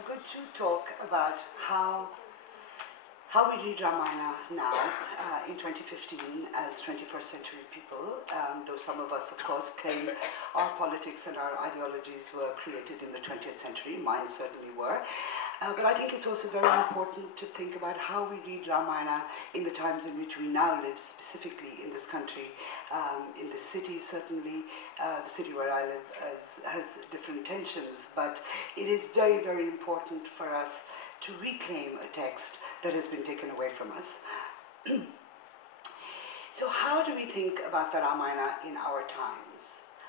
I'm going to talk about how we read Ramayana now in 2015 as 21st century people, though some of us, of course, claim our politics and our ideologies were created in the 20th century. Mine certainly were. But I think it's also very important to think about how we read Ramayana in the times in which we now live, specifically in this country, in the city certainly. The city where I live has different tensions, but it is very, very important for us to reclaim a text that has been taken away from us. So how do we think about the Ramayana in our times?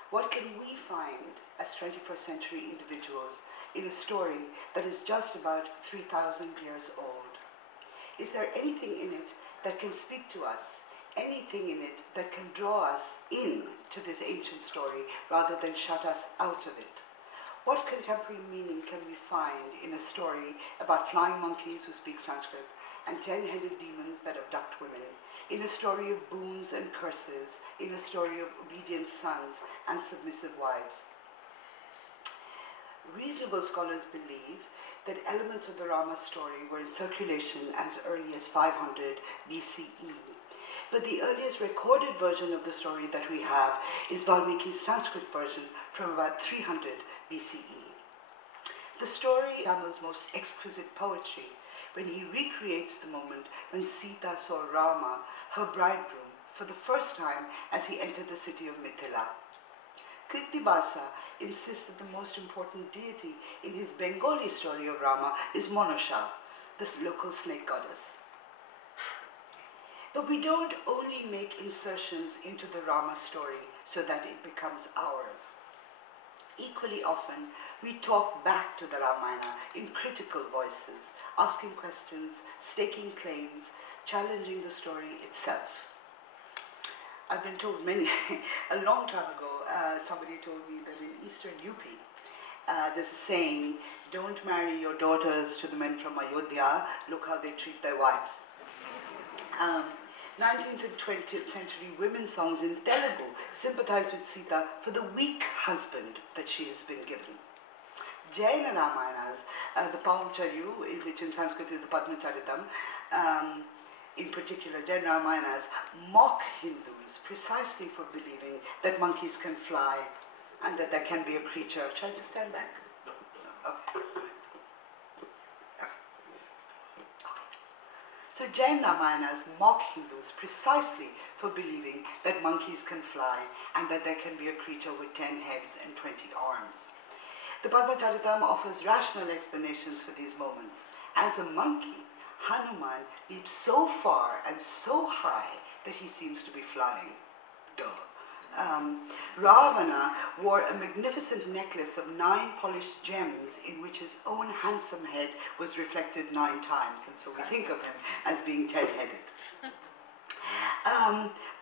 What can we find as 21st century individuals in a story that is just about 3,000 years old? Is there anything in it that can speak to us? Anything in it that can draw us in to this ancient story rather than shut us out of it? What contemporary meaning can we find in a story about flying monkeys who speak Sanskrit and 10-headed demons that abduct women, in a story of boons and curses, in a story of obedient sons and submissive wives? Reasonable scholars believe that elements of the Rama story were in circulation as early as 500 BCE. But the earliest recorded version of the story that we have is Valmiki's Sanskrit version from about 300 BCE. The story is Rama's most exquisite poetry when he recreates the moment when Sita saw Rama, her bridegroom, for the first time as he entered the city of Mithila. Kritibasa insists that the most important deity in his Bengali story of Rama is Monasha, the local snake goddess. But we don't only make insertions into the Rama story so that it becomes ours. Equally often, we talk back to the Ramayana in critical voices, asking questions, staking claims, challenging the story itself. I've been told a long time ago, somebody told me that in eastern UP, there's a saying, don't marry your daughters to the men from Ayodhya, look how they treat their wives. 19th and 20th century women's songs in Telugu sympathize with Sita for the weak husband that she has been given. Jaina Ramayanas, the Pavamcharyu, which in Sanskrit is the Padmacharitam, in particular, Jaina Ramayanas mock Hindus precisely for believing that monkeys can fly and that there can be a creature. Shall I just stand back? No. Okay. So Jain Ramayanas mock Hindus precisely for believing that monkeys can fly and that there can be a creature with 10 heads and 20 arms. The Padmacharitam offers rational explanations for these moments. As a monkey, Hanuman leaps so far and so high that he seems to be flying. Ravana wore a magnificent necklace of 9 polished gems in which his own handsome head was reflected 9 times, and so we think of him as being 10-headed.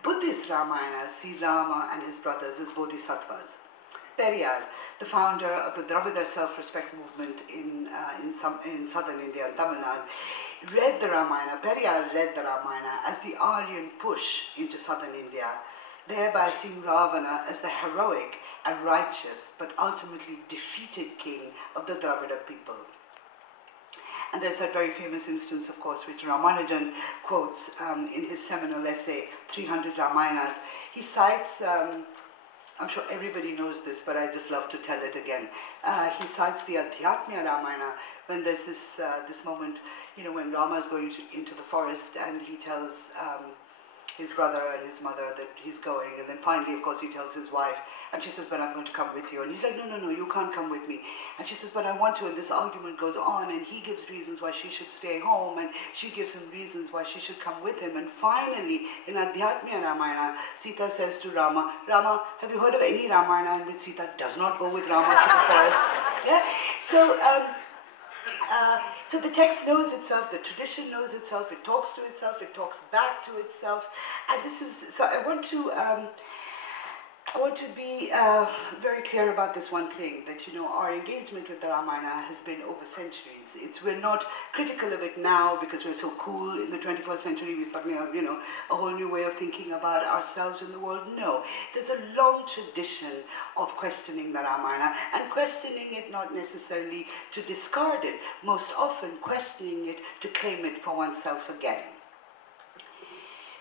Buddhist Ramayanas see Rama and his brothers as bodhisattvas. Periyar, the founder of the Dravida self-respect movement in southern India and Tamil Nadu, read the Ramayana. Periyar read the Ramayana as the Aryan push into southern India, thereby seeing Ravana as the heroic and righteous but ultimately defeated king of the Dravida people. And there's that very famous instance, of course, which Ramanujan quotes in his seminal essay, 300 Ramayanas. He cites, I'm sure everybody knows this, but I just love to tell it again. He cites the Adhyatmya Ramayana when there's this moment, you know, when Rama is going into the forest and he tells his brother and his mother that he's going, and then finally, of course, he tells his wife, and she says, but I'm going to come with you. And he's like, no, you can't come with me. And she says, but I want to, and this argument goes on, and he gives reasons why she should stay home, and she gives him reasons why she should come with him. And finally, in Adhyatmya Ramayana, Sita says to Rama, Rama, have you heard of any Ramayana in which Sita does not go with Rama to the forest? Yeah? So the text knows itself, the tradition knows itself, it talks to itself, it talks back to itself, and this is, so I want to I want to be very clear about this one thing, that, you know, our engagement with the Ramayana has been over centuries. We're not critical of it now because we're so cool in the 21st century, we suddenly have, you know, a whole new way of thinking about ourselves in the world. No, there's a long tradition of questioning the Ramayana, and questioning it not necessarily to discard it, most often questioning it to claim it for oneself again.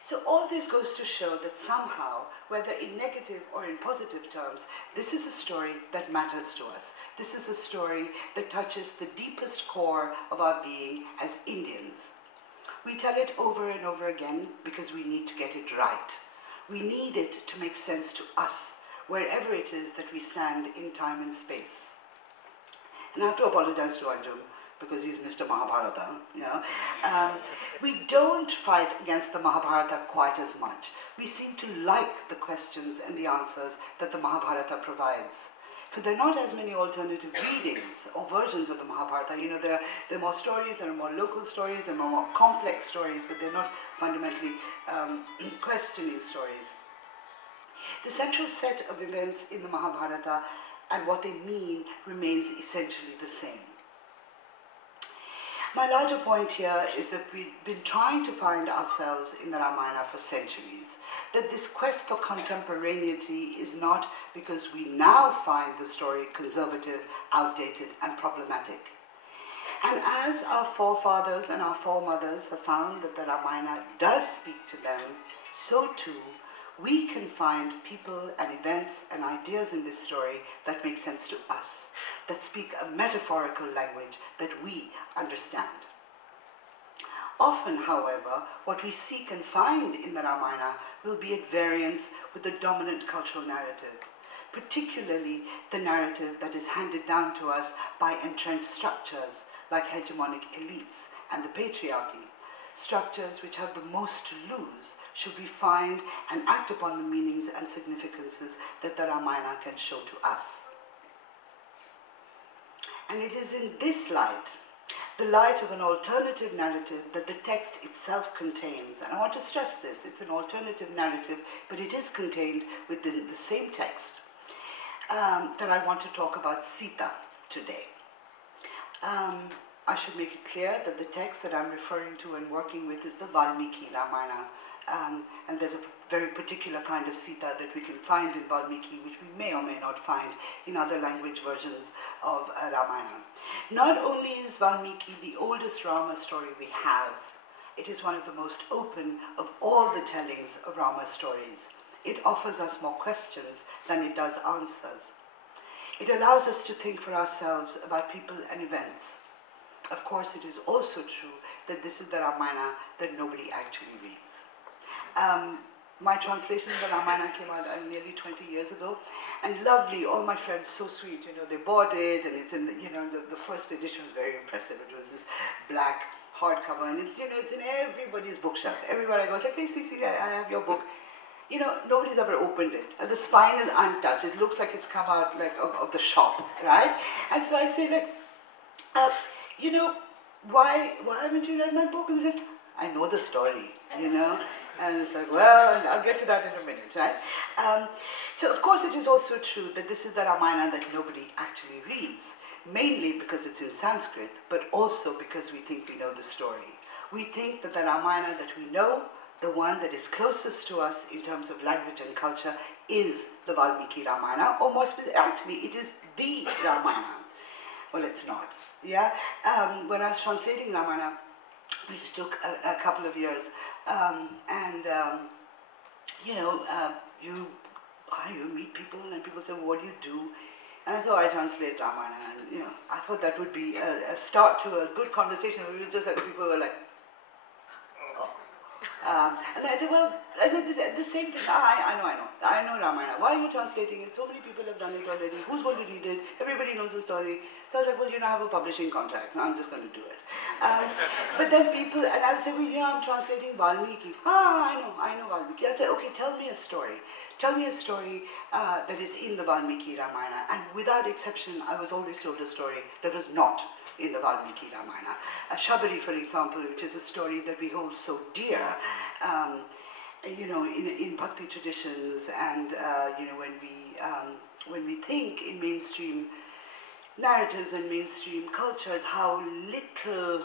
So all this goes to show that somehow, whether in negative or in positive terms, this is a story that matters to us. This is a story that touches the deepest core of our being as Indians. We tell it over and over again because we need to get it right. We need it to make sense to us, wherever it is that we stand in time and space. And I have to apologize to Anjum, because he's Mr. Mahabharata, you know. We don't fight against the Mahabharata quite as much. We seem to like the questions and the answers that the Mahabharata provides. For there are not as many alternative readings or versions of the Mahabharata. You know, there are more stories, there are more local stories, there are more complex stories, but they're not fundamentally questioning stories. The central set of events in the Mahabharata and what they mean remains essentially the same. My larger point here is that we've been trying to find ourselves in the Ramayana for centuries, that this quest for contemporaneity is not because we now find the story conservative, outdated, and problematic. And as our forefathers and our foremothers have found that the Ramayana does speak to them, so too we can find people and events and ideas in this story that make sense to us, that speak a metaphorical language that we understand. Often, however, what we seek and find in the Ramayana will be at variance with the dominant cultural narrative, particularly the narrative that is handed down to us by entrenched structures like hegemonic elites and the patriarchy, structures which have the most to lose should we find and act upon the meanings and significances that the Ramayana can show to us. And it is in this light, the light of an alternative narrative that the text itself contains. And I want to stress this, it's an alternative narrative, but it is contained within the same text, that I want to talk about Sita today. I should make it clear that the text that I'm referring to and working with is the Valmiki Ramayana. And there's a very particular kind of Sita that we can find in Valmiki, which we may or may not find in other language versions of Ramayana. Not only is Valmiki the oldest Rama story we have, it is one of the most open of all the tellings of Rama stories. It offers us more questions than it does answers. It allows us to think for ourselves about people and events. Of course, it is also true that this is the Ramayana that nobody actually reads. My translation of the Ramayana came out nearly 20 years ago, and lovely, all my friends, so sweet, you know, they bought it, and it's in, the first edition was very impressive. It was this black hardcover, and it's, it's in everybody's bookshelf. Everywhere I go, it's like, hey, Cecilia, I have your book. Nobody's ever opened it. The spine is untouched. It looks like it's come out like of the shop, right? And so I say, like, why haven't you read my book? And they said, I know the story, And it's like, well, I'll get to that in a minute, right? So of course it is also true that this is the Ramayana that nobody actually reads, mainly because it's in Sanskrit, but also because we think we know the story. We think that the Ramayana that we know, the one that is closest to us in terms of language and culture, is the Valmiki Ramayana, or more specifically, actually, it is the Ramayana. Well, it's not, yeah? When I was translating Ramayana, which took a couple of years, you meet people and people say, what do you do? And I thought, I translate Ramayana, and I thought that would be a start to a good conversation. We were just like, people were like, oh. And then I said, well, and then the same thing, I know Ramayana. Why are you translating it? So many people have done it already. Who's going to read it? Everybody knows the story. So I was like, well, I have a publishing contract. I'm just going to do it. But then people, and I'll say, well, I'm translating Valmiki. I know Valmiki. I'll say, okay, tell me a story. Tell me a story that is in the Valmiki Ramayana. And without exception, I was always told a story that was not in the Valmiki Ramayana. Shabari, for example, which is a story that we hold so dear, in Bhakti traditions, and when we think in mainstream narratives and mainstream cultures, how little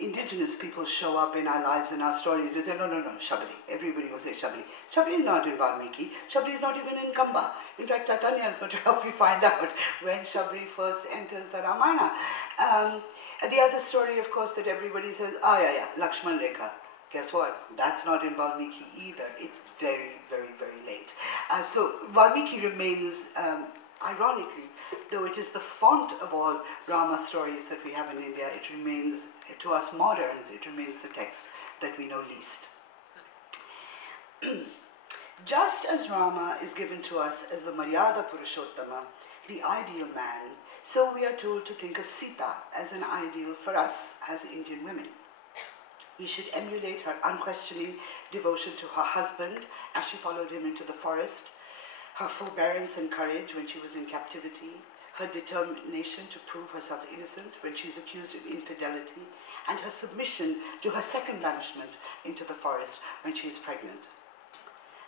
indigenous people show up in our lives and our stories. We say, no, Shabali. Everybody will say Shabali. Shabali is not in Valmiki. Shabali is not even in Kamba. In fact, Chaitanya is going to help you find out when Shabali first enters the Ramayana. And the other story, of course, that everybody says, Lakshman Rekha. Guess what? That's not in Valmiki either. It's very, very, very late. So Valmiki remains, ironically, though it is the font of all Rama stories that we have in India, it remains, to us moderns, it remains the text that we know least. Just as Rama is given to us as the Maryada Purushottama, the ideal man, so we are told to think of Sita as an ideal for us as Indian women. We should emulate her unquestioning devotion to her husband as she followed him into the forest, her forbearance and courage when she was in captivity, her determination to prove herself innocent when she is accused of infidelity, and her submission to her second banishment into the forest when she is pregnant.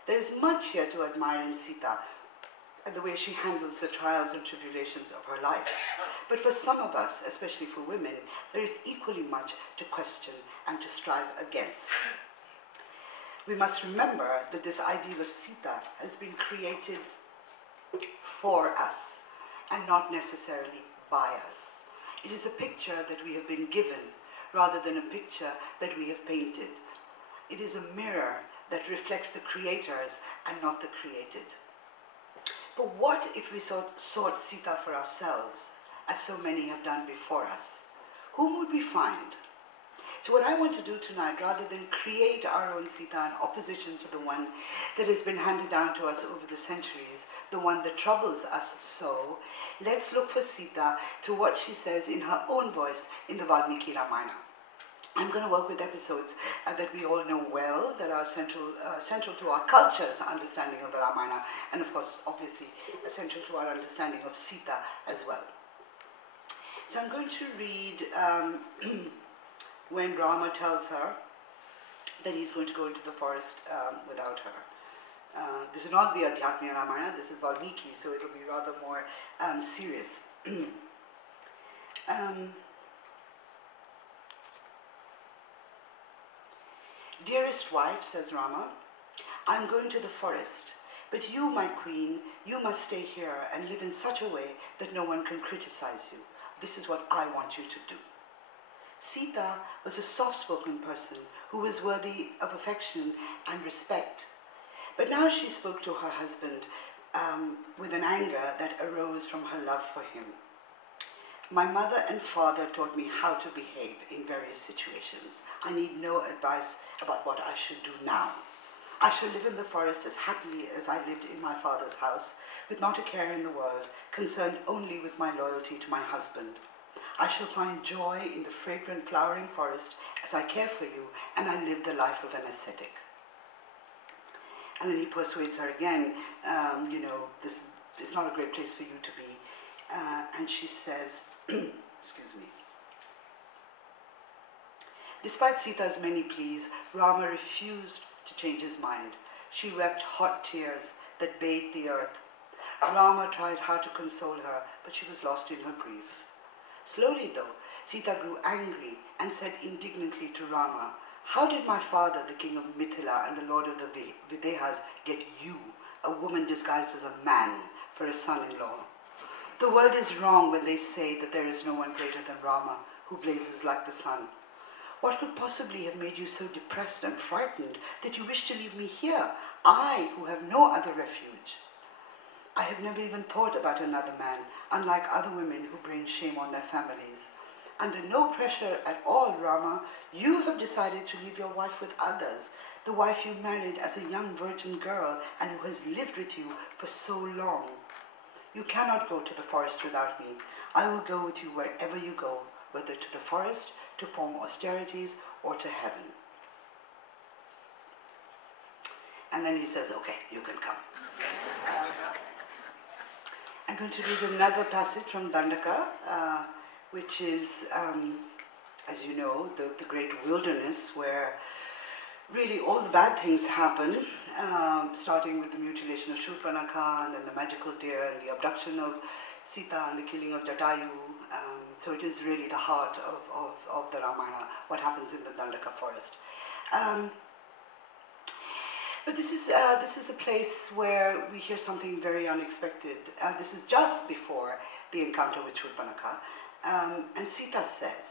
There is much here to admire in Sita and the way she handles the trials and tribulations of her life. But for some of us, especially for women, there is equally much to question and to strive against. We must remember that this ideal of Sita has been created for us and not necessarily by us. It is a picture that we have been given rather than a picture that we have painted. It is a mirror that reflects the creators and not the created. But what if we sought Sita for ourselves, as so many have done before us? Whom would we find? So what I want to do tonight, rather than create our own Sita in opposition to the one that has been handed down to us over the centuries, the one that troubles us so, let's look for Sita to what she says in her own voice in the Valmiki Ramayana. I'm going to work with episodes that we all know well, that are central to our culture's understanding of the Ramayana, and of course, obviously, essential to our understanding of Sita as well. So I'm going to read when Rama tells her that he's going to go into the forest without her. This is not the Adhyatmya Ramayana, this is Valmiki, so it'll be rather more serious. Dearest wife, says Rama, I'm going to the forest, but you, my queen, you must stay here and live in such a way that no one can criticize you. This is what I want you to do. Sita was a soft-spoken person who was worthy of affection and respect. But now she spoke to her husband with an anger that arose from her love for him. My mother and father taught me how to behave in various situations. I need no advice about what I should do now. I shall live in the forest as happily as I lived in my father's house, with not a care in the world, concerned only with my loyalty to my husband. I shall find joy in the fragrant flowering forest as I care for you and I live the life of an ascetic. And then he persuades her again, this is not a great place for you to be. And she says, excuse me. Despite Sita's many pleas, Rama refused to change his mind. She wept hot tears that bathed the earth. Rama tried hard to console her, but she was lost in her grief. Slowly, though, Sita grew angry and said indignantly to Rama, how did my father, the king of Mithila and the lord of the Videhas, get you, a woman disguised as a man, for a son-in-law? The world is wrong when they say that there is no one greater than Rama, who blazes like the sun. What could possibly have made you so depressed and frightened that you wish to leave me here, I, who have no other refuge? I have never even thought about another man, unlike other women who bring shame on their families. Under no pressure at all, Rama, you have decided to leave your wife with others, the wife you married as a young virgin girl and who has lived with you for so long. You cannot go to the forest without me. I will go with you wherever you go, whether to the forest, to perform austerities, or to heaven. And then he says, okay, you can come. I'm going to read another passage from Dandaka, which is, as you know, the great wilderness where really all the bad things happen, starting with the mutilation of Shurpanakha and then the magical deer and the abduction of Sita and the killing of Jatayu. So it is really the heart of the Ramayana, what happens in the Dandaka forest. But this is a place where we hear something very unexpected. This is just before the encounter with Shurpanakha. And Sita says,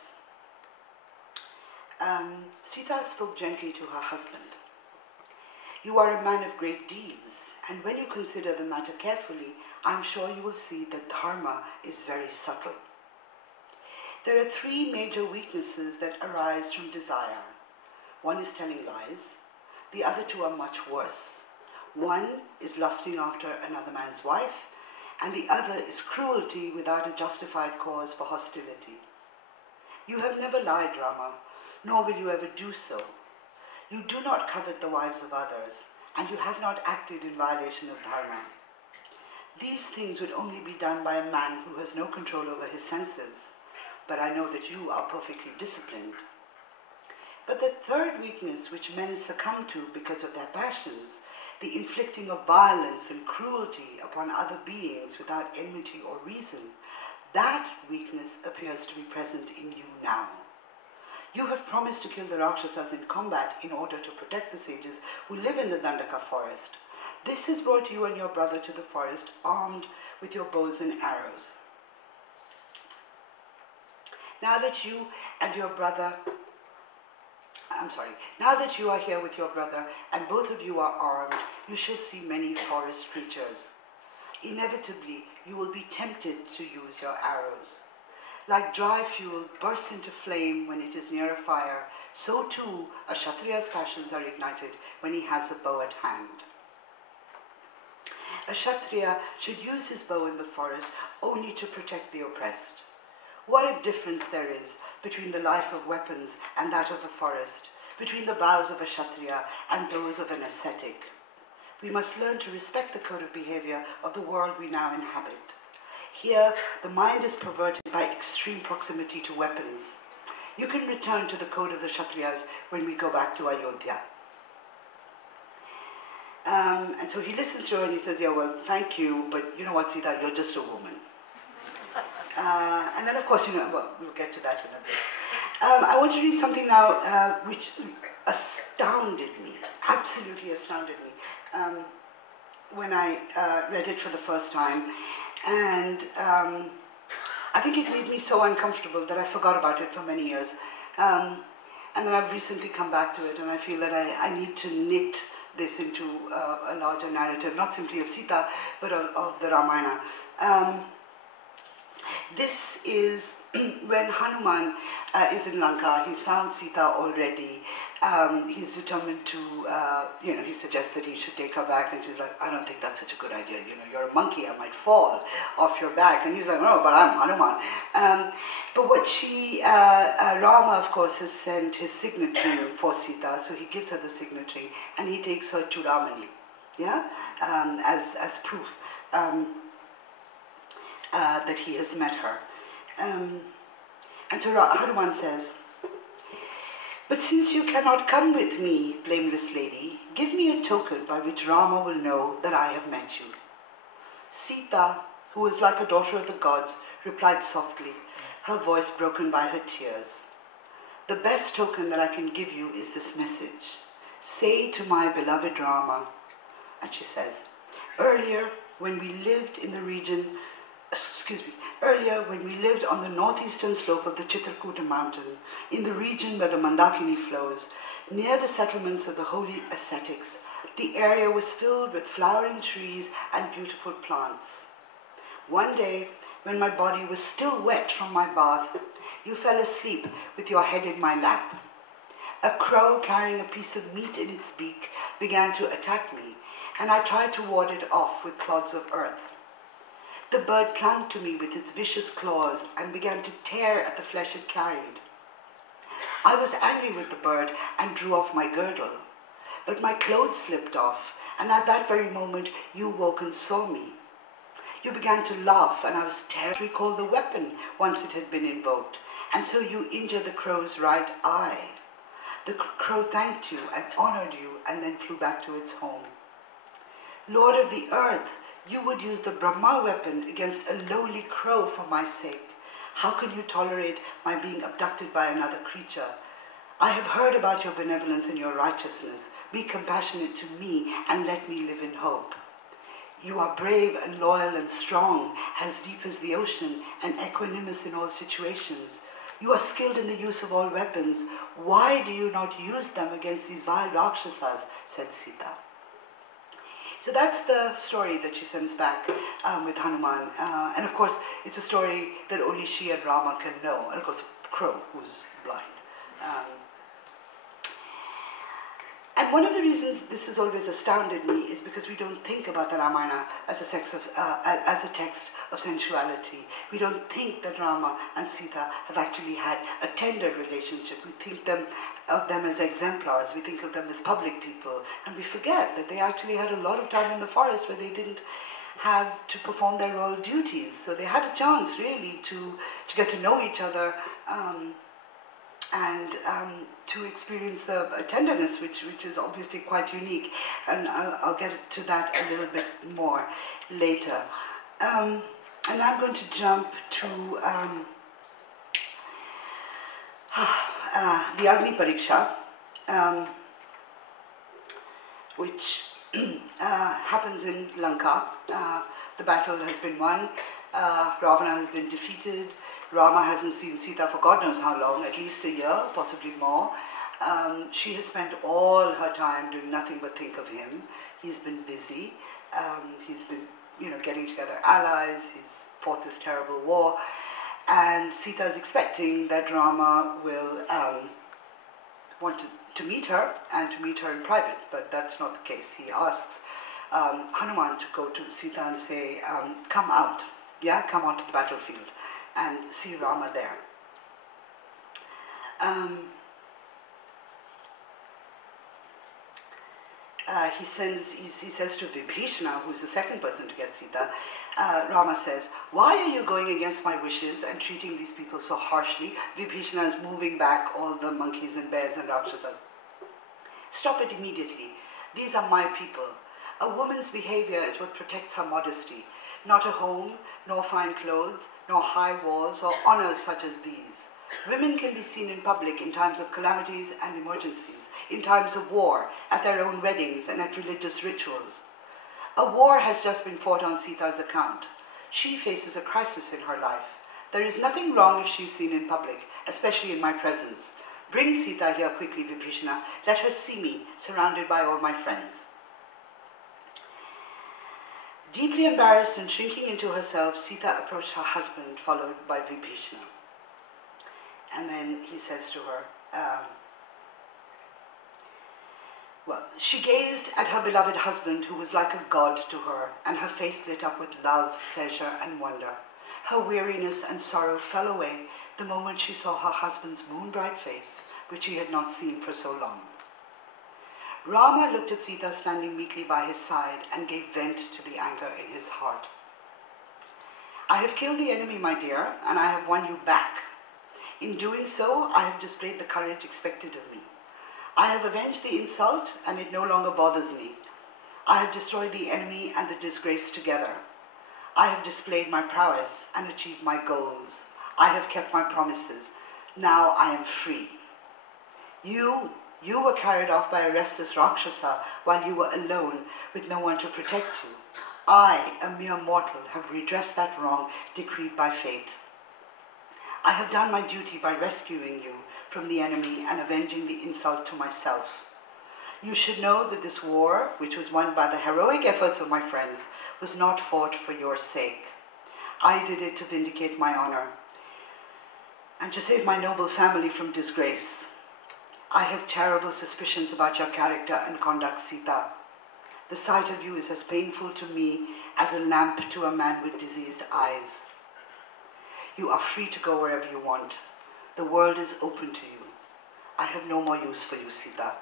Sita spoke gently to her husband. You are a man of great deeds, and when you consider the matter carefully, I'm sure you will see that dharma is very subtle. There are three major weaknesses that arise from desire. One is telling lies. The other two are much worse. One is lusting after another man's wife, and the other is cruelty without a justified cause for hostility. You have never lied, Rama, nor will you ever do so. You do not covet the wives of others, and you have not acted in violation of dharma. These things would only be done by a man who has no control over his senses, but I know that you are perfectly disciplined. But the third weakness which men succumb to because of their passions, the inflicting of violence and cruelty upon other beings without enmity or reason, that weakness appears to be present in you now. You have promised to kill the Rakshasas in combat in order to protect the sages who live in the Dandaka forest. This has brought you and your brother to the forest armed with your bows and arrows. Now that you are here with your brother and both of you are armed, you shall see many forest creatures. Inevitably, you will be tempted to use your arrows. Like dry fuel bursts into flame when it is near a fire, so too a Kshatriya's passions are ignited when he has a bow at hand. A Kshatriya should use his bow in the forest only to protect the oppressed. What a difference there is between the life of weapons and that of the forest, between the vows of a Kshatriya and those of an ascetic. We must learn to respect the code of behavior of the world we now inhabit. Here, the mind is perverted by extreme proximity to weapons. You can return to the code of the Kshatriyas when we go back to Ayodhya. And so he listens to her and he says, yeah, well, thank you, but you know what, Sita, you're just a woman. And then, of course, well, we'll get to that in a bit. I want to read something now which astounded me, absolutely astounded me, when I read it for the first time. And I think it made me so uncomfortable that I forgot about it for many years. And then I've recently come back to it, and I feel that I need to knit this into a larger narrative, not simply of Sita, but of the Ramayana. This is when Hanuman is in Lanka. He's found Sita already. He's determined to, he suggests that he should take her back, and she's like, I don't think that's such a good idea. You're a monkey, I might fall off your back. And he's like, no, but I'm Hanuman. But what Rama, of course, has sent his signet ring for Sita, so he gives her the signet ring, and he takes her Chudamani, as proof that he has met her. And so Hanuman says, but since you cannot come with me, blameless lady, give me a token by which Rama will know that I have met you. Sita, who was like a daughter of the gods, replied softly, her voice broken by her tears. The best token that I can give you is this message. Say to my beloved Rama, and she says, earlier when we lived on the northeastern slope of the Chitrakuta mountain, in the region where the Mandakini flows, near the settlements of the holy ascetics, the area was filled with flowering trees and beautiful plants. One day, when my body was still wet from my bath, you fell asleep with your head in my lap. A crow carrying a piece of meat in its beak began to attack me, and I tried to ward it off with clods of earth. The bird clung to me with its vicious claws and began to tear at the flesh it carried. I was angry with the bird and drew off my girdle, but my clothes slipped off, and at that very moment you woke and saw me. You began to laugh, and I was terrified to recall the weapon once it had been invoked, and so you injured the crow's right eye. The crow thanked you and honored you and then flew back to its home. Lord of the earth, you would use the Brahma weapon against a lowly crow for my sake. How can you tolerate my being abducted by another creature? I have heard about your benevolence and your righteousness. Be compassionate to me and let me live in hope. You are brave and loyal and strong, as deep as the ocean, and equanimous in all situations. You are skilled in the use of all weapons. Why do you not use them against these vile Rakshasas? Said Sita. So that's the story that she sends back with Hanuman. And of course, it's a story that only she and Rama can know. And of course, the crow, who's blind. And one of the reasons this has always astounded me is because we don't think about the Ramayana as a text of sensuality. We don't think that Rama and Sita have actually had a tender relationship. We think of them as exemplars. We think of them as public people. And we forget that they actually had a lot of time in the forest where they didn't have to perform their royal duties. So they had a chance, really, to get to know each other and to experience the tenderness, which is obviously quite unique. And I'll get to that a little bit more later. And I'm going to jump to the Agni Pariksha, which happens in Lanka. The battle has been won. Ravana has been defeated. Rama hasn't seen Sita for God knows how long, at least a year, possibly more. She has spent all her time doing nothing but think of him. He's been busy. He's been, getting together allies. He's fought this terrible war. And Sita is expecting that Rama will want to meet her and to meet her in private, but that's not the case. He asks Hanuman to go to Sita and say, come out, come onto the battlefield and see Rama there. He says to Vibhishana, who's the second person to get Sita, Rama says, why are you going against my wishes and treating these people so harshly? Vibhishana is moving back all the monkeys and bears and rakshasas. Stop it immediately. These are my people. A woman's behavior is what protects her modesty. Not a home, nor fine clothes, nor high walls, or honors such as these. Women can be seen in public in times of calamities and emergencies, in times of war, at their own weddings, and at religious rituals. A war has just been fought on Sita's account. She faces a crisis in her life. There is nothing wrong if she is seen in public, especially in my presence. Bring Sita here quickly, Vibhishana. Let her see me, surrounded by all my friends. Deeply embarrassed and shrinking into herself, Sita approached her husband, followed by Vibhishana. And then he says to her, she gazed at her beloved husband, who was like a god to her, and her face lit up with love, pleasure, and wonder. Her weariness and sorrow fell away the moment she saw her husband's moon-bright face, which she had not seen for so long. Rama looked at Sita standing meekly by his side and gave vent to the anger in his heart. I have killed the enemy, my dear, and I have won you back. In doing so, I have displayed the courage expected of me. I have avenged the insult, and it no longer bothers me. I have destroyed the enemy and the disgrace together. I have displayed my prowess and achieved my goals. I have kept my promises. Now I am free. You were carried off by a restless Rakshasa while you were alone with no one to protect you. I, a mere mortal, have redressed that wrong decreed by fate. I have done my duty by rescuing you from the enemy and avenging the insult to myself. You should know that this war, which was won by the heroic efforts of my friends, was not fought for your sake. I did it to vindicate my honor and to save my noble family from disgrace. I have terrible suspicions about your character and conduct, Sita. The sight of you is as painful to me as a lamp to a man with diseased eyes. You are free to go wherever you want. The world is open to you. I have no more use for you, Sita.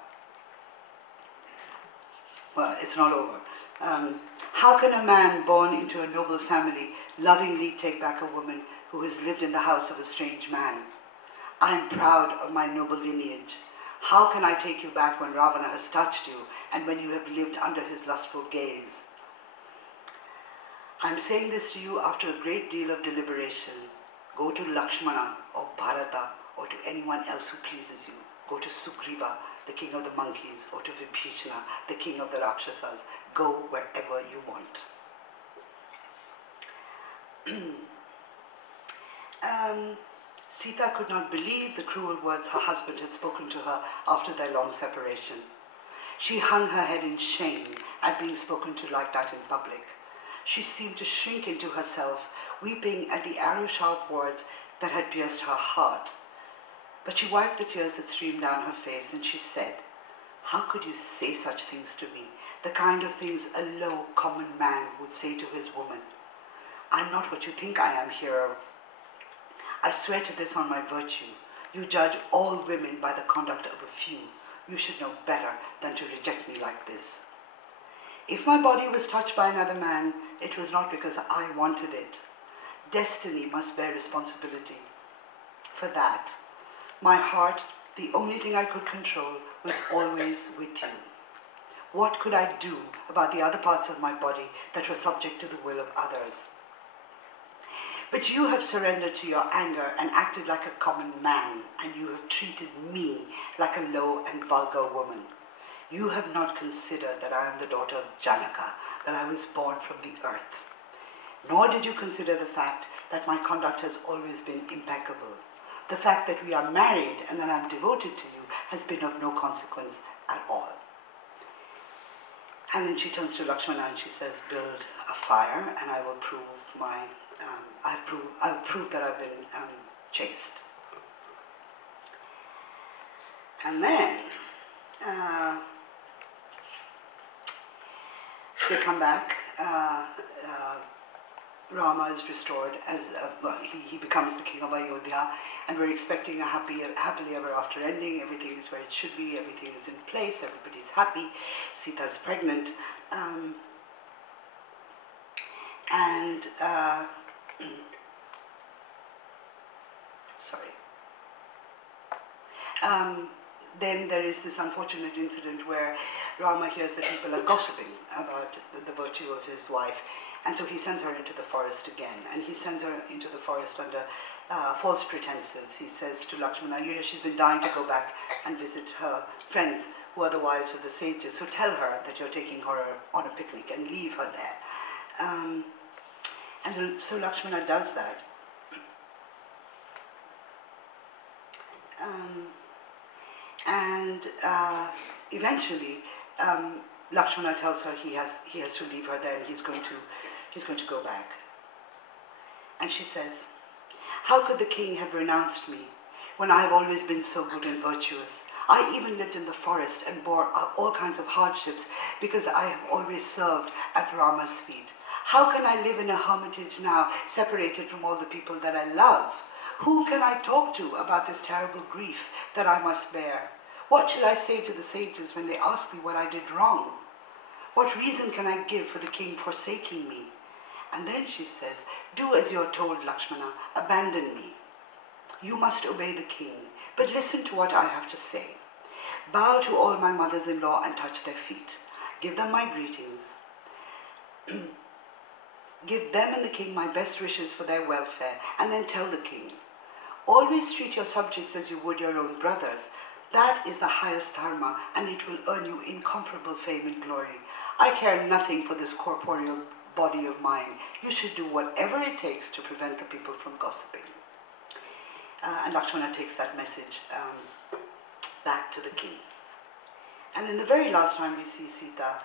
Well, it's not over. How can a man born into a noble family lovingly take back a woman who has lived in the house of a strange man? I am proud of my noble lineage. How can I take you back when Ravana has touched you and when you have lived under his lustful gaze? I'm saying this to you after a great deal of deliberation. Go to Lakshmana or Bharata or to anyone else who pleases you. Go to Sugriva, the king of the monkeys, or to Vibhishana, the king of the Rakshasas. Go wherever you want. Sita could not believe the cruel words her husband had spoken to her after their long separation. She hung her head in shame at being spoken to like that in public. She seemed to shrink into herself, weeping at the arrow-sharp words that had pierced her heart. But she wiped the tears that streamed down her face, and she said, "How could you say such things to me? The kind of things a low, common man would say to his woman. I'm not what you think I am, hero. I swear to this on my virtue. You judge all women by the conduct of a few. You should know better than to reject me like this. If my body was touched by another man, it was not because I wanted it. Destiny must bear responsibility for that. My heart, the only thing I could control, was always with you. What could I do about the other parts of my body that were subject to the will of others? But you have surrendered to your anger and acted like a common man, and you have treated me like a low and vulgar woman. You have not considered that I am the daughter of Janaka, that I was born from the earth. Nor did you consider the fact that my conduct has always been impeccable. The fact that we are married and that I am devoted to you has been of no consequence at all." And then she turns to Lakshmana and she says, "Build a fire and I will prove I'll prove that I've been chaste." And then they come back. Rama is restored as he becomes the king of Ayodhya, and we're expecting a happily ever after ending. Everything is where it should be. Everything is in place. Everybody's happy. Sita is pregnant, then there is this unfortunate incident where Rama hears that people are gossiping about the virtue of his wife, and so he sends her into the forest again, and he sends her into the forest under false pretenses. He says to Lakshmana, she's been dying to go back and visit her friends who are the wives of the sages, so tell her that you're taking her on a picnic and leave her there. And so Lakshmana does that. Eventually, Lakshmana tells her he has to leave her there and he's going to go back. And she says, "How could the king have renounced me when I have always been so good and virtuous? I even lived in the forest and bore all kinds of hardships because I have always served at Rama's feet. How can I live in a hermitage now, separated from all the people that I love? Who can I talk to about this terrible grief that I must bear? What shall I say to the sages when they ask me what I did wrong? What reason can I give for the king forsaking me?" And then she says, "Do as you are told, Lakshmana, abandon me. You must obey the king, but listen to what I have to say. Bow to all my mothers-in-law and touch their feet. Give them my greetings. Give them and the king my best wishes for their welfare, and then tell the king, always treat your subjects as you would your own brothers. That is the highest dharma, and it will earn you incomparable fame and glory. I care nothing for this corporeal body of mine. You should do whatever it takes to prevent the people from gossiping." And Lakshmana takes that message back to the king. And then the very last time we see Sita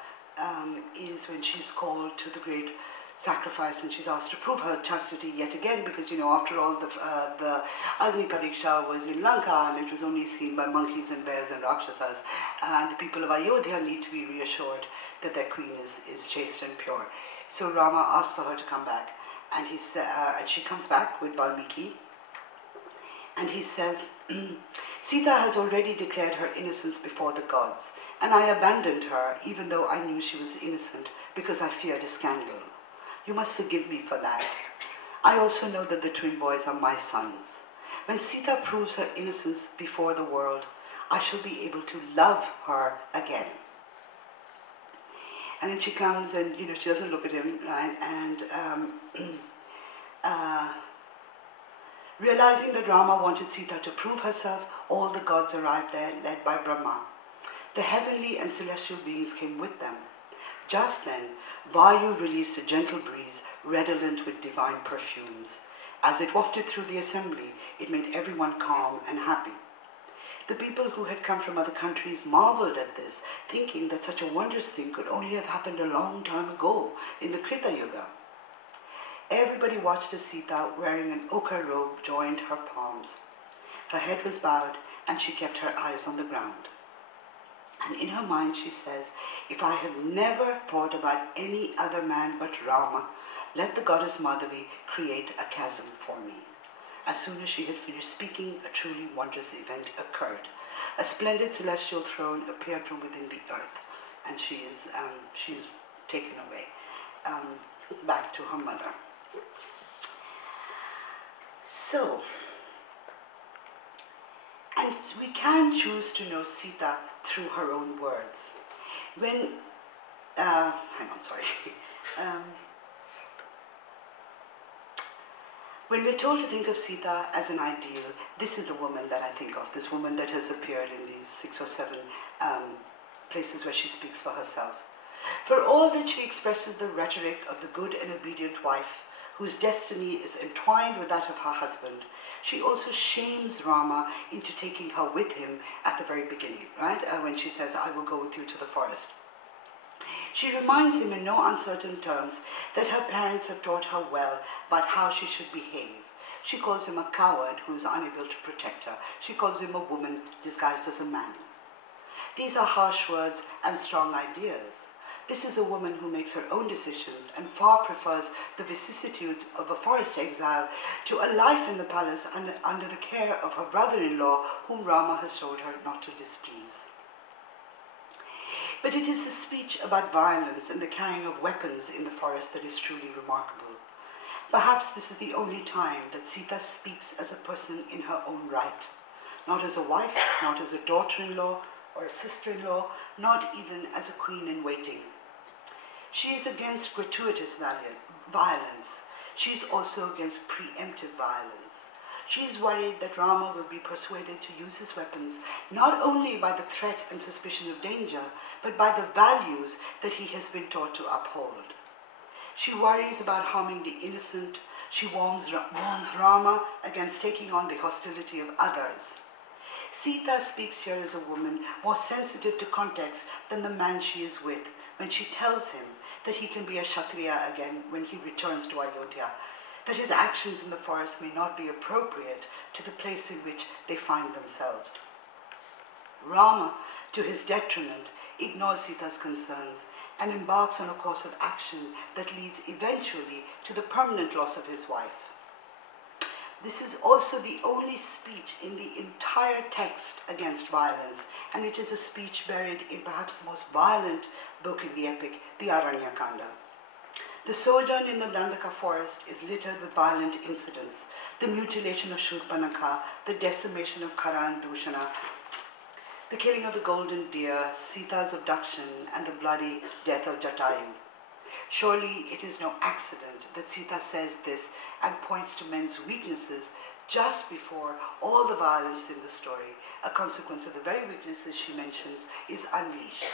is when she's called to the great sacrifice, and she's asked to prove her chastity yet again, because after all the Agni Pariksha was in Lanka and it was only seen by monkeys and bears and Rakshasas, and the people of Ayodhya need to be reassured that their queen is chaste and pure. So Rama asks for her to come back, and she comes back with Valmiki, and he says, "Sita has already declared her innocence before the gods, and I abandoned her even though I knew she was innocent because I feared a scandal. You must forgive me for that. I also know that the twin boys are my sons. When Sita proves her innocence before the world, I shall be able to love her again. And then she comes and, she doesn't look at him, right? And realizing that Rama wanted Sita to prove herself, all the gods arrived there, led by Brahma. The heavenly and celestial beings came with them. Just then, Vayu released a gentle breeze, redolent with divine perfumes. As it wafted through the assembly, it made everyone calm and happy. The people who had come from other countries marveled at this, thinking that such a wondrous thing could only have happened a long time ago, in the Krita Yuga. Everybody watched as Sita, wearing an ochre robe, joined her palms. Her head was bowed, and she kept her eyes on the ground. And in her mind she says, if I have never thought about any other man but Rama, let the goddess Madhavi create a chasm for me. As soon as she had finished speaking, a truly wondrous event occurred. A splendid celestial throne appeared from within the earth, and she's taken away back to her mother. So, and we can choose to know Sita through her own words. When, when we're told to think of Sita as an ideal, this is the woman that I think of, this woman that has appeared in these 6 or 7 places where she speaks for herself. For all that she expresses the rhetoric of the good and obedient wife, whose destiny is entwined with that of her husband, she also shames Rama into taking her with him at the very beginning, right? When she says, I will go with you to the forest. She reminds him in no uncertain terms that her parents have taught her well about how she should behave. She calls him a coward who is unable to protect her. She calls him a woman disguised as a man. These are harsh words and strong ideas. This is a woman who makes her own decisions and far prefers the vicissitudes of a forest exile to a life in the palace under the care of her brother-in-law, whom Rama has told her not to displease. But it is the speech about violence and the carrying of weapons in the forest that is truly remarkable. Perhaps this is the only time that Sita speaks as a person in her own right, not as a wife, not as a daughter-in-law or a sister-in-law, not even as a queen in waiting. She is against gratuitous violence. She is also against preemptive violence. She is worried that Rama will be persuaded to use his weapons not only by the threat and suspicion of danger, but by the values that he has been taught to uphold. She worries about harming the innocent. She warns Rama against taking on the hostility of others. Sita speaks here as a woman more sensitive to context than the man she is with when she tells him that he can be a Kshatriya again when he returns to Ayodhya, that his actions in the forest may not be appropriate to the place in which they find themselves. Rama, to his detriment, ignores Sita's concerns and embarks on a course of action that leads eventually to the permanent loss of his wife. This is also the only speech in the entire text against violence, and it is a speech buried in perhaps the most violent book in the epic, the Aranyakanda. The sojourn in the Dandaka forest is littered with violent incidents: the mutilation of Shurpanakha, the decimation of Khara and Dushana, the killing of the golden deer, Sita's abduction, and the bloody death of Jatayu. Surely it is no accident that Sita says this and points to men's weaknesses just before all the violence in the story, a consequence of the very weaknesses she mentions, is unleashed.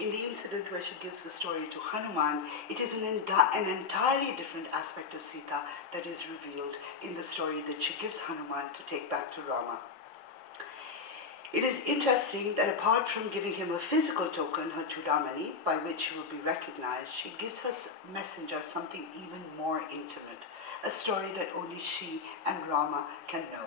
In the incident where she gives the story to Hanuman, it is an entirely different aspect of Sita that is revealed in the story that she gives Hanuman to take back to Rama. It is interesting that apart from giving him a physical token, her Chudamani, by which she will be recognized, she gives her messenger something even more intimate, a story that only she and Rama can know.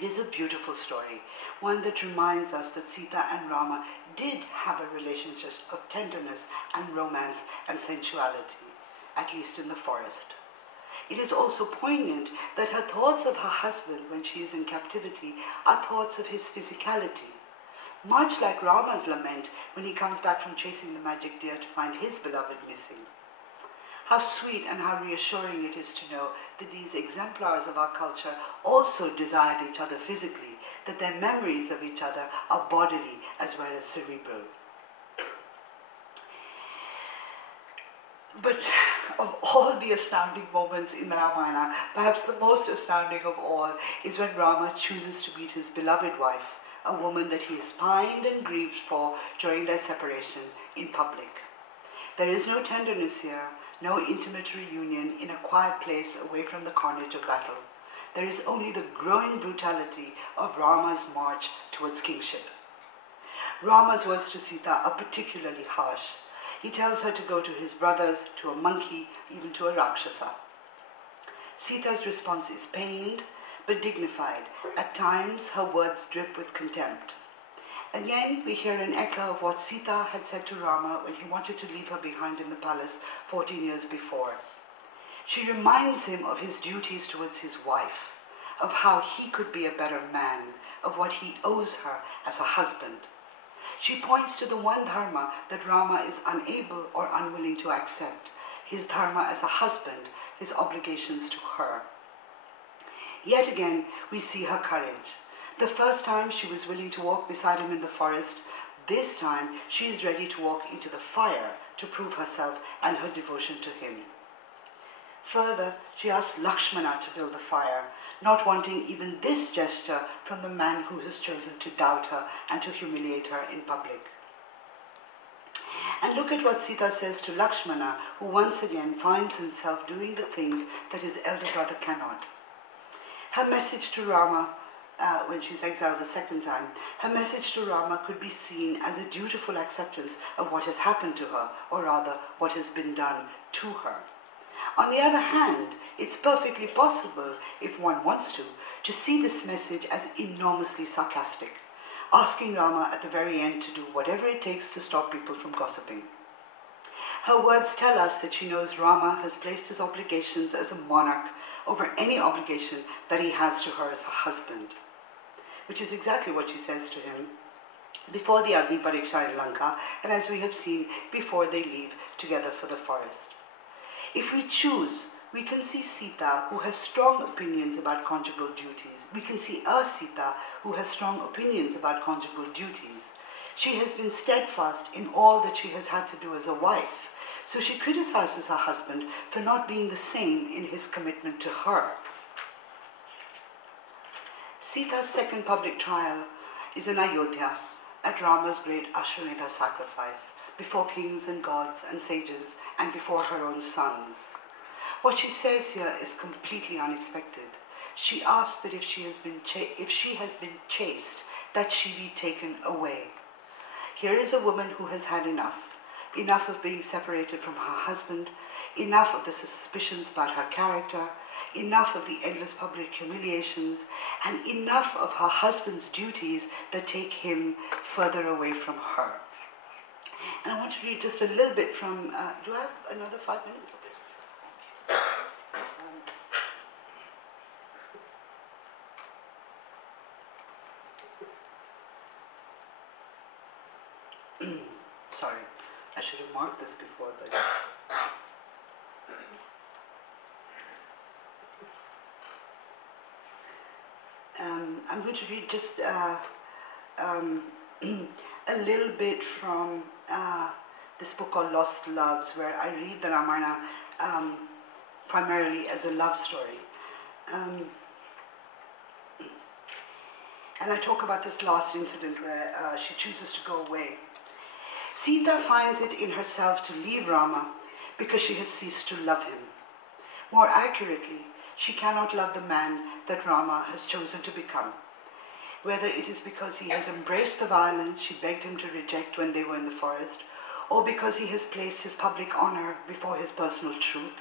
It is a beautiful story, one that reminds us that Sita and Rama did have a relationship of tenderness and romance and sensuality, at least in the forest. It is also poignant that her thoughts of her husband when she is in captivity are thoughts of his physicality, much like Rama's lament when he comes back from chasing the magic deer to find his beloved missing. How sweet and how reassuring it is to know that these exemplars of our culture also desired each other physically, that their memories of each other are bodily as well as cerebral. But of all the astounding moments in the Ramayana, perhaps the most astounding of all is when Rama chooses to meet his beloved wife, a woman that he has pined and grieved for during their separation, in public. There is no tenderness here, no intimate reunion in a quiet place away from the carnage of battle. There is only the growing brutality of Rama's march towards kingship. Rama's words to Sita are particularly harsh. He tells her to go to his brothers, to a monkey, even to a Rakshasa. Sita's response is pained but dignified. At times, her words drip with contempt. Again, we hear an echo of what Sita had said to Rama when he wanted to leave her behind in the palace 14 years before. She reminds him of his duties towards his wife, of how he could be a better man, of what he owes her as a husband. She points to the one dharma that Rama is unable or unwilling to accept, his dharma as a husband, his obligations to her. Yet again, we see her courage. The first time she was willing to walk beside him in the forest, this time she is ready to walk into the fire to prove herself and her devotion to him. Further, she asks Lakshmana to build the fire, not wanting even this gesture from the man who has chosen to doubt her and to humiliate her in public. And look at what Sita says to Lakshmana, who once again finds himself doing the things that his elder brother cannot. Her message to Rama, when she's exiled the second time, her message to Rama could be seen as a dutiful acceptance of what has happened to her, or rather, what has been done to her. On the other hand, it's perfectly possible, if one wants to see this message as enormously sarcastic, asking Rama at the very end to do whatever it takes to stop people from gossiping. Her words tell us that she knows Rama has placed his obligations as a monarch over any obligation that he has to her as a husband, which is exactly what she says to him before the Agni Pariksha in Lanka, and as we have seen, before they leave together for the forest. If we choose, we can see Sita, who has strong opinions about conjugal duties. We can see a Sita, who has strong opinions about conjugal duties. She has been steadfast in all that she has had to do as a wife, so she criticizes her husband for not being the same in his commitment to her. Sita's second public trial is in Ayodhya, at Rama's great Ashwamedha sacrifice, before kings and gods and sages, and before her own sons. What she says here is completely unexpected. She asks that if she has been chaste, that she be taken away. Here is a woman who has had enough of being separated from her husband, enough of the suspicions about her character, enough of the endless public humiliations, and enough of her husband's duties that take him further away from her. And I want to read just a little bit from, do I have another 5 minutes? Sorry, I should have marked this before, but... I'm going to read just a little bit from this book called Lost Loves, where I read the Ramayana primarily as a love story. And I talk about this last incident where she chooses to go away. Sita finds it in herself to leave Rama because she has ceased to love him. More accurately, she cannot love the man that Rama has chosen to become. Whether it is because he has embraced the violence she begged him to reject when they were in the forest, or because he has placed his public honor before his personal truth,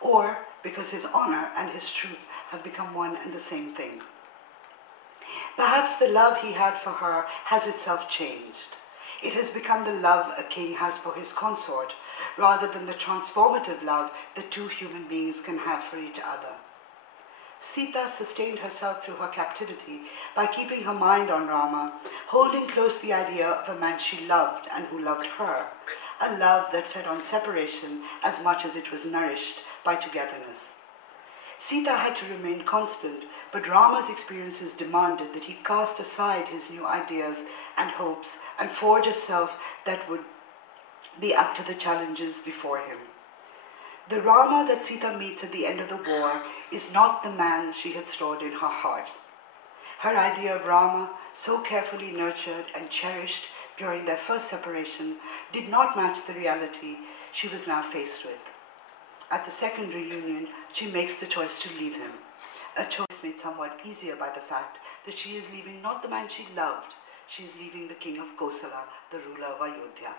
or because his honor and his truth have become one and the same thing. Perhaps the love he had for her has itself changed. It has become the love a king has for his consort, rather than the transformative love that two human beings can have for each other. Sita sustained herself through her captivity by keeping her mind on Rama, holding close the idea of a man she loved and who loved her, a love that fed on separation as much as it was nourished by togetherness. Sita had to remain constant but Rama's experiences demanded that he cast aside his new ideas and hopes and forge a self that would be up to the challenges before him. The Rama that Sita meets at the end of the war is not the man she had stored in her heart. Her idea of Rama, so carefully nurtured and cherished during their first separation, did not match the reality she was now faced with. At the second reunion, she makes the choice to leave him, a choice made somewhat easier by the fact that she is leaving not the man she loved, she is leaving the king of Kosala, the ruler of Ayodhya.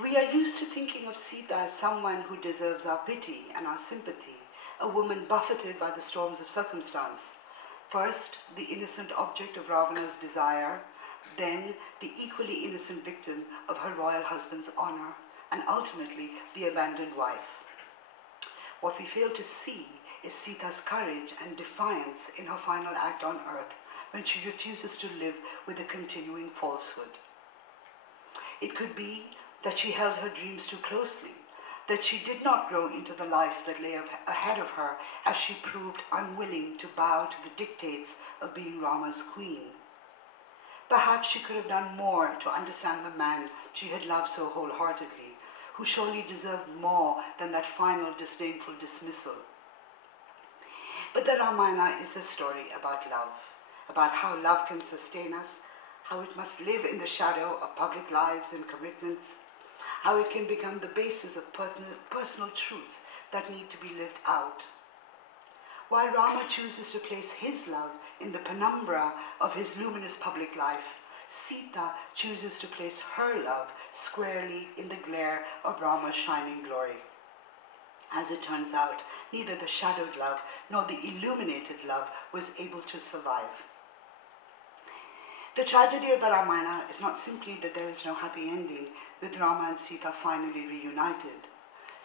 We are used to thinking of Sita as someone who deserves our pity and our sympathy, a woman buffeted by the storms of circumstance. First, the innocent object of Ravana's desire, then the equally innocent victim of her royal husband's honor, and ultimately the abandoned wife. What we fail to see is Sita's courage and defiance in her final act on earth, when she refuses to live with a continuing falsehood. It could be that she held her dreams too closely, that she did not grow into the life that lay ahead of her as she proved unwilling to bow to the dictates of being Rama's queen. Perhaps she could have done more to understand the man she had loved so wholeheartedly, who surely deserved more than that final disdainful dismissal. But the Ramayana is a story about love, about how love can sustain us, how it must live in the shadow of public lives and commitments, how it can become the basis of personal truths that need to be lived out. While Rama chooses to place his love in the penumbra of his luminous public life, Sita chooses to place her love squarely in the glare of Rama's shining glory. As it turns out, neither the shadowed love nor the illuminated love was able to survive. The tragedy of the Ramayana is not simply that there is no happy ending with Rama and Sita finally reunited.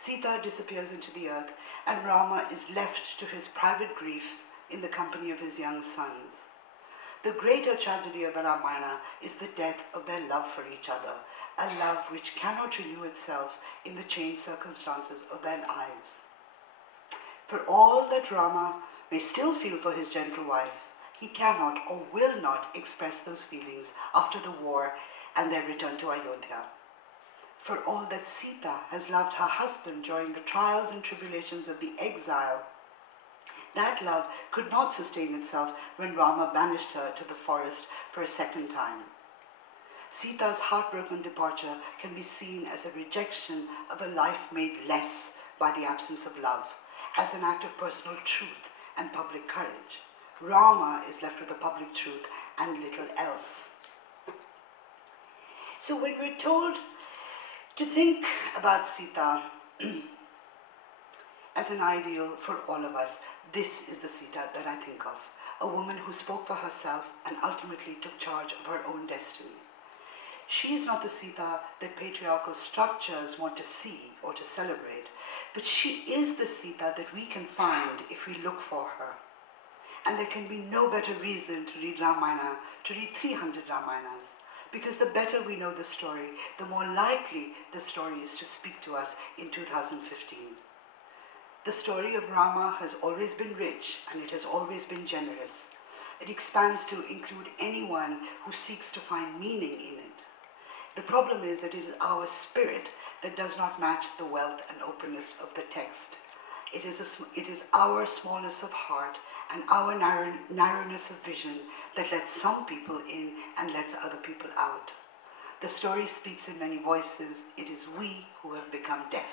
Sita disappears into the earth and Rama is left to his private grief in the company of his young sons. The greater tragedy of the Ramayana is the death of their love for each other, a love which cannot renew itself in the changed circumstances of their lives. For all that Rama may still feel for his gentle wife, he cannot or will not express those feelings after the war and their return to Ayodhya. For all that Sita has loved her husband during the trials and tribulations of the exile, that love could not sustain itself when Rama banished her to the forest for a second time. Sita's heartbroken departure can be seen as a rejection of a life made less by the absence of love, as an act of personal truth and public courage. Rama is left with the public truth and little else. So when we're told to think about Sita as an ideal for all of us, this is the Sita that I think of, a woman who spoke for herself and ultimately took charge of her own destiny. She is not the Sita that patriarchal structures want to see or to celebrate, but she is the Sita that we can find if we look for her. And there can be no better reason to read Ramayana, to read 300 Ramayanas, because the better we know the story, the more likely the story is to speak to us in 2015. The story of Rama has always been rich and it has always been generous. It expands to include anyone who seeks to find meaning in it. The problem is that it is our spirit that does not match the wealth and openness of the text. It is our smallness of heart and our narrowness of vision that lets some people in and lets other people out. The story speaks in many voices. It is we who have become deaf.